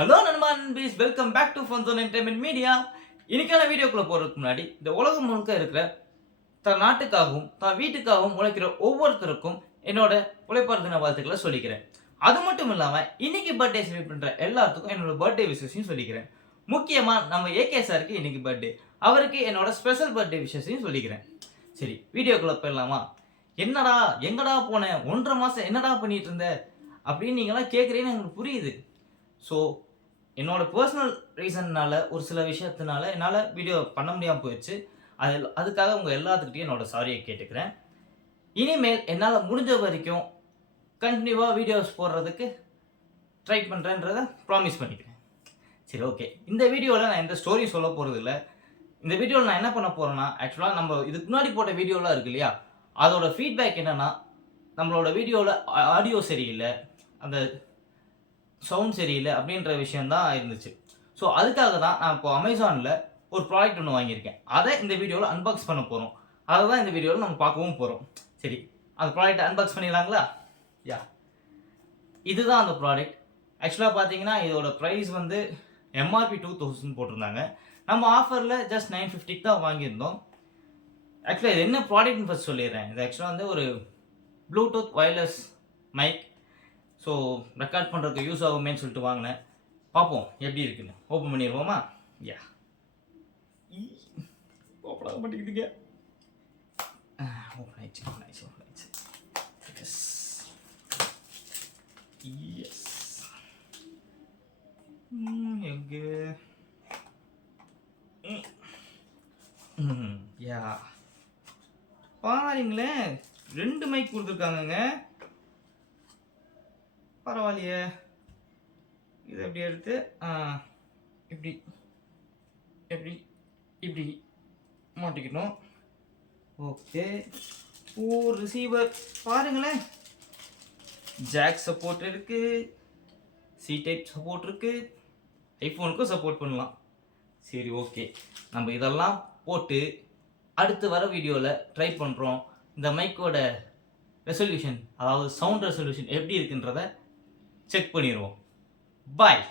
Hello நண்பீஸ், welcome back to fun zone entertainment media. இன்னைக்கான வீடியோக்குள்ள போறதுக்கு முன்னாடி இந்த உலகம் முழுக்க இருக்கிற தன் நாட்டுக்காகவும் தன் வீட்டுக்காகவும் உழைக்கிற ஒவ்வொருத்தருக்கும் என்னோட உழைப்பார் தின வாழ்த்துக்களை சொல்லிக்கிறேன். அது மட்டும் இல்லாம இன்னைக்கு பர்த்டே செலிப்ரேட் பண்ற எல்லாத்துக்கும் என்னோட பர்த்டே விஷஸையும் சொல்லிக்கிறேன். முக்கியமா நம்ம ஏகே சாருக்கு இன்னைக்கு பர்த்டே, அவருக்கு என்னோட ஸ்பெஷல் பர்த்டே விஷஸையும் சொல்லிக்கிறேன். சரி, வீடியோக்குள்ள போயிடலாமா? என்னடா எங்கடா போன 1.5 மாசம் என்னடா பண்ணிட்டு இருந்த அப்படின்னு நீங்களாம் கேட்குறீங்கன்னு எனக்கு புரியுது. ஸோ என்னோட பர்சனல் ரீசன்னால ஒரு சில விஷயத்தினால என்னால் வீடியோ பண்ண முடியாமல் போயிடுச்சு. அதுக்காக உங்கள் எல்லாத்துக்கிட்டையும் என்னோட சாரியை கேட்டுக்கிறேன். இனிமேல் என்னால் முடிஞ்ச வரைக்கும் கண்டினியூவாக வீடியோஸ் போடுறதுக்கு ட்ரை பண்ணுறேன்றதை ப்ராமிஸ் பண்ணிக்கிறேன். சரி, ஓகே. இந்த வீடியோவில் நான் எந்த ஸ்டோரியும் சொல்ல போகிறது இல்லை. இந்த வீடியோவில் நான் என்ன பண்ண போகிறேன்னா, ஆக்சுவலாக நம்ம இதுக்கு முன்னாடி போட்ட வீடியோலாம் இருக்கு இல்லையா, அதோட ஃபீட்பேக் என்னென்னா, நம்மளோட வீடியோவில் ஆடியோ சரியில்லை, அந்த சவுண்ட் சரியில்லை அப்படின்ற விஷயந்தான் இருந்துச்சு. ஸோ அதுக்காக தான் நான் இப்போ அமேசானில் ஒரு ப்ராடக்ட் ஒன்று வாங்கியிருக்கேன். அதை இந்த வீடியோவில் அன்பாக்ஸ் பண்ண போகிறோம். அதை தான் இந்த வீடியோவில் நம்ம பார்க்கவும் போகிறோம். சரி, அந்த ப்ராடக்ட்டை அன்பாக்ஸ் பண்ணிடலாங்களா? யா, இதுதான் அந்த ப்ராடக்ட். ஆக்சுவலாக பார்த்தீங்கன்னா இதோட ப்ரைஸ் வந்து எம்ஆர்பி 2000 போட்டிருந்தாங்க. நம்ம ஆஃபரில் ஜஸ்ட் 950 தான் வாங்கியிருந்தோம். ஆக்சுவலாக இது என்ன ப்ராடக்ட்னு ஃபஸ்ட் சொல்லிடுறேன். இது ஆக்சுவலாக வந்து ஒரு Bluetooth wireless mic. So record பண்ணுறதுக்கு யூஸ் ஆகுமேன்னு சொல்லிட்டு வாங்கினேன். பார்ப்போம் எப்படி இருக்குன்னு. ஓப்பன் பண்ணிடுவோமா? யா, ஓப்பன் ஆக மாட்டேங்குதுங்க. ஓப்பன் ஆயிடுச்சு. எஸ், எங்கே? யா, பாருங்களேன், 2 மைக் கொடுத்துருக்காங்கங்க. பரவாயில்லையே. இதை எப்படி எடுத்து இப்படி எப்படி இப்படி மாட்டிக்கணும். ஓகே. ரிசீவர் பாருங்களேன், ஜாக் சப்போர்ட் இருக்கு, சி டைப் சப்போர்ட் இருக்கு, ஐஃபோனுக்கும் சப்போர்ட் பண்ணலாம். சரி, ஓகே. நம்ம இதெல்லாம் போட்டு அடுத்து வர வீடியோவில் ட்ரை பண்ணுறோம். இந்த மைக்கோட ரெசல்யூஷன், அதாவது சவுண்ட் ரெசல்யூஷன் எப்படி இருக்குன்றத செக் பண்ணிடுவோம். பாய்.